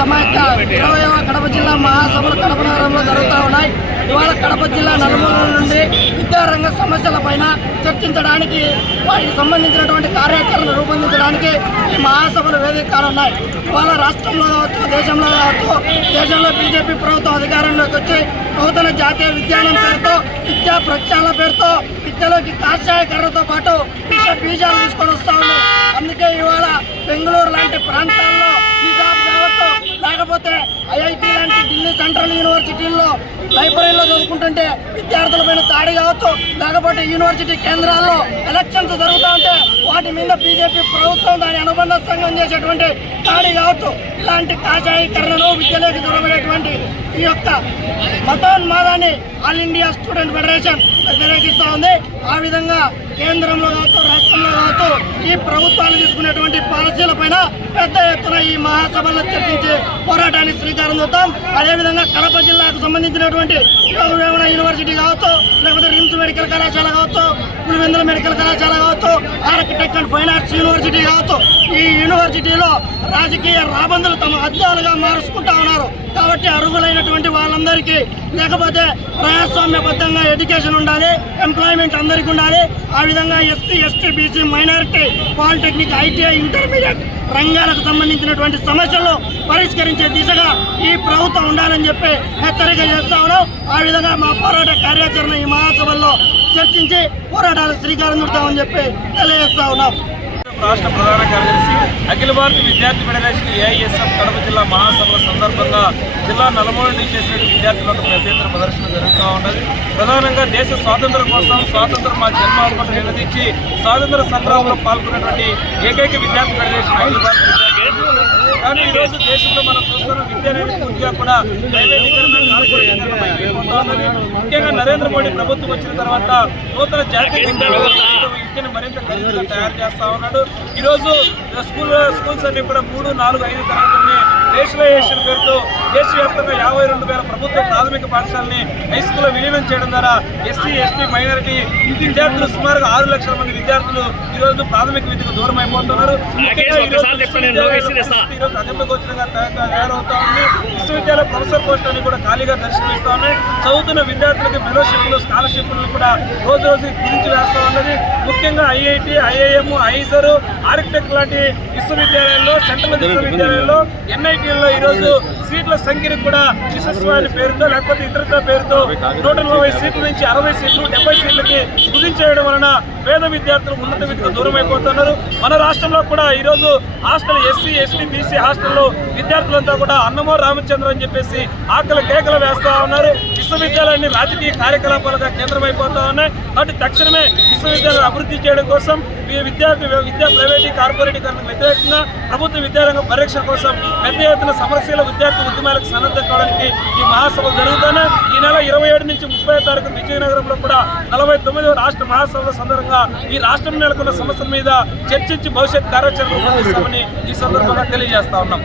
సమాఖ్య 20వ కడప జిల్లా మహాసభలు కడప నగరంలో జరుగుతూ ఉన్నాయి. ఇవాళ కడప జిల్లా నలుమూలల నుండి విద్యారంగ సమస్యలపైన చర్చించడానికి, వాటికి సంబంధించినటువంటి కార్యాచరణ రూపొందించడానికి ఈ మహాసభలు వేదిక కానున్నాయి. ఇవాళ రాష్ట్రంలో కావచ్చు, దేశంలో కావచ్చు, దేశంలో బీజేపీ ప్రభుత్వం అధికారంలోకి వచ్చి నూతన జాతీయ విజ్ఞానం పేరుతో, విద్యా ప్రక్షాళన పేరుతో విద్యలోకి కాషాయకరణతో పాటు బీజాలు తీసుకొని వస్తూ ఉంది. అందుకే ఇవాళ బెంగళూరు లాంటి ప్రాంతాల్లో నిజాం కావచ్చు, లేకపోతే ఐఐటి లాంటి ఢిల్లీ సెంట్రల్ యూనివర్సిటీల్లో లైబ్రరీలో చదువుకుంటుంటే విద్యార్థులపైన దాడి కావచ్చు, లేకపోతే యూనివర్సిటీ కేంద్రాల్లో ఎలక్షన్స్ జరుగుతూ ఉంటే వాటి మీద బీజేపీ ప్రభుత్వం దాని అనుబంధ సంఘం చేసేటువంటి దాడి కావచ్చు, ఇలాంటి కాషాయీకరణను విద్యలోకి జరగబడేటువంటి ఈ యొక్క మతోన్మాదాన్ని ఆల్ ఇండియా స్టూడెంట్ ఫెడరేషన్ వ్యతిరేకిస్తూ ఉంది. ఆ విధంగా కేంద్రంలో కావచ్చు, రాష్ట్రంలో కావచ్చు, ఈ ప్రభుత్వాలు తీసుకునేటువంటి పాలసీల పైన పెద్ద ఎత్తున ఈ మహాసభల్లో చర్చించి పోరాటానికి శ్రీకారం చుడతాం. అదేవిధంగా కడప జిల్లాకు సంబంధించినటువంటి యోగవేమన యూనివర్సిటీ కావచ్చు, లేకపోతే రిమ్స్ మెడికల్ కళాశాల కావచ్చు, పులివెందుల మెడికల్ కళాశాల కావచ్చు, architect and fine arts university కావచ్చు, ఈ యూనివర్సిటీలో రాజకీయ రాబందులు తమ అద్దాలుగా మారుసుకుంటా ఉన్నారు. కాబట్టి అర్హులైనటువంటి వాళ్ళందరికీ, లేకపోతే ప్రజాస్వామ్యబద్ధంగా ఎడ్యుకేషన్ ఉండాలి, ఎంప్లాయ్మెంట్ అందరికీ ఉండాలి. ఆ విధంగా SC, ST, BC, minority, polytechnic, ITI, intermediate రంగాలకు సంబంధించినటువంటి సమస్యలు పరిష్కరించే దిశగా ఈ ప్రభుత్వం ఉండాలని చెప్పి హెచ్చరిక చేస్తా ఉన్నాం. ఆ విధంగా మా పోరాట కార్యాచరణ ఈ మహాసభల్లో చర్చించి పోరాటాలకు శ్రీకారం చుడతామని చెప్పి తెలియజేస్తా ఉన్నాం. రాష్ట్ర ప్రధాన కార్యదర్శి అఖిల భారత విద్యార్థి ఫెడరేషన్ ఏఐఎస్ఎఫ్ కడప జిల్లా మహాసభల సందర్భంగా జిల్లా నలుమూల నుంచి చేసిన విద్యార్థులకు పెద్ద ఎత్తున ప్రదర్శన జరుగుతూ ఉన్నది. ప్రధానంగా దేశ స్వాతంత్రం కోసం, స్వాతంత్రం మా జన్మహక్కును నిలదీసి స్వాతంత్ర సంగ్రామంలో పాల్గొన్నటువంటి ఏకైక విద్యార్థి ఫెడరేషన్ అఖిల భారత విద్యార్థి. కానీ ఈరోజు దేశంలో మనం చూస్తున్న విద్య అనేది పూర్తిగా కూడా ప్రైవేటీకరణ, కార్పొరేటీకరణ అయిపోతా ఉన్నది. ముఖ్యంగా నరేంద్ర మోడీ ప్రభుత్వం వచ్చిన తర్వాత నూతన జాతీయ విద్యను మరింత ఖరీదుగా తయారు చేస్తా ఉన్నాడు. ఈరోజు స్కూల్స్ అన్ని కూడా 3, 4, 5 తరగతుల్ని రేషనలైజేషన్ పేరుతో దేశవ్యాప్తంగా 52,000 ప్రభుత్వ ప్రాథమిక పాఠశాలని హై స్కూల్లో విలీనం చేయడం ద్వారా ఎస్సీ, ఎస్టీ, మైనారిటీ విద్యార్థులు సుమారుగా 6 లక్షల మంది విద్యార్థులు ఈరోజు ప్రాథమిక విద్యకు దూరం అయిపోతున్నారు. ఈరోజు అగమ్యగోచరంగా తయారవుతా ఉంది. విశ్వవిద్యాలయ ప్రొఫెసర్ పోస్టులని కూడా ఖాళీగా దర్శనమిస్తా ఉన్నాయి. చదువుతున్న విద్యార్థులకి ఫెలోషిప్లు, స్కాలర్షిప్లను కూడా రోజు గురించి వేస్తా ఉన్నది. ముఖ్యంగా ఐఐటి, ఐఐఎం, ఐజర్, ఆర్కిటెక్ట్ లాంటి విశ్వవిద్యాలయాల్లో, సెంట్రల్ విశ్వవిద్యాలయాల్లో, ఎన్ఐటీల్లో ఈరోజు సీట్ల సంఖ్యను కూడా విశ్వస్వామి పేరుతో, లేకపోతే ఇతరత పేరుతో 140 సీట్ల నుంచి 60 సీట్లు, 70 సీట్లకి కుదించేయడం వలన పేద విద్యార్థులు ఉన్నత విద్యకు దూరం అయిపోతున్నారు. మన రాష్ట్రంలో కూడా ఈరోజు హాస్టల్, ఎస్సీ, ఎస్టీ, బీసీ హాస్టల్లో విద్యార్థులంతా కూడా అన్నమో రామచంద్ర అని చెప్పేసి ఆకలి కేకలు వేస్తా ఉన్నారు. విశ్వవిద్యాలయాన్ని రాజకీయ కార్యకలాపాలుగా కేంద్రమైపోతా ఉన్నాయి. కాబట్టి తక్షణమే విశ్వవిద్యాలయాలు అభివృద్ధి చేయడం కోసం, విద్యా ప్రైవేటీ కార్పొరేటీకరణకు వ్యతిరేకంగా ప్రభుత్వ విద్యారంగం పరిరక్షణ కోసం పెద్ద ఎత్తున సమరశీల విద్యార్థి ఉద్యమాలకు సన్నద్ధం కావడానికి ఈ మహాసభలు జరుగుతున్నాయి. ఈ నెల 27 నుంచి 30 తారీఖు విజయనగరంలో కూడా 49వ రాష్ట్ర మహాసభల సందర్భంగా ఈ రాష్ట్రం నెలకొన్న సమస్యల మీద చర్చించి భవిష్యత్ కార్యాచరణ రూపొందిస్తామని ఈ సందర్భంగా తెలియజేస్తా ఉన్నాం.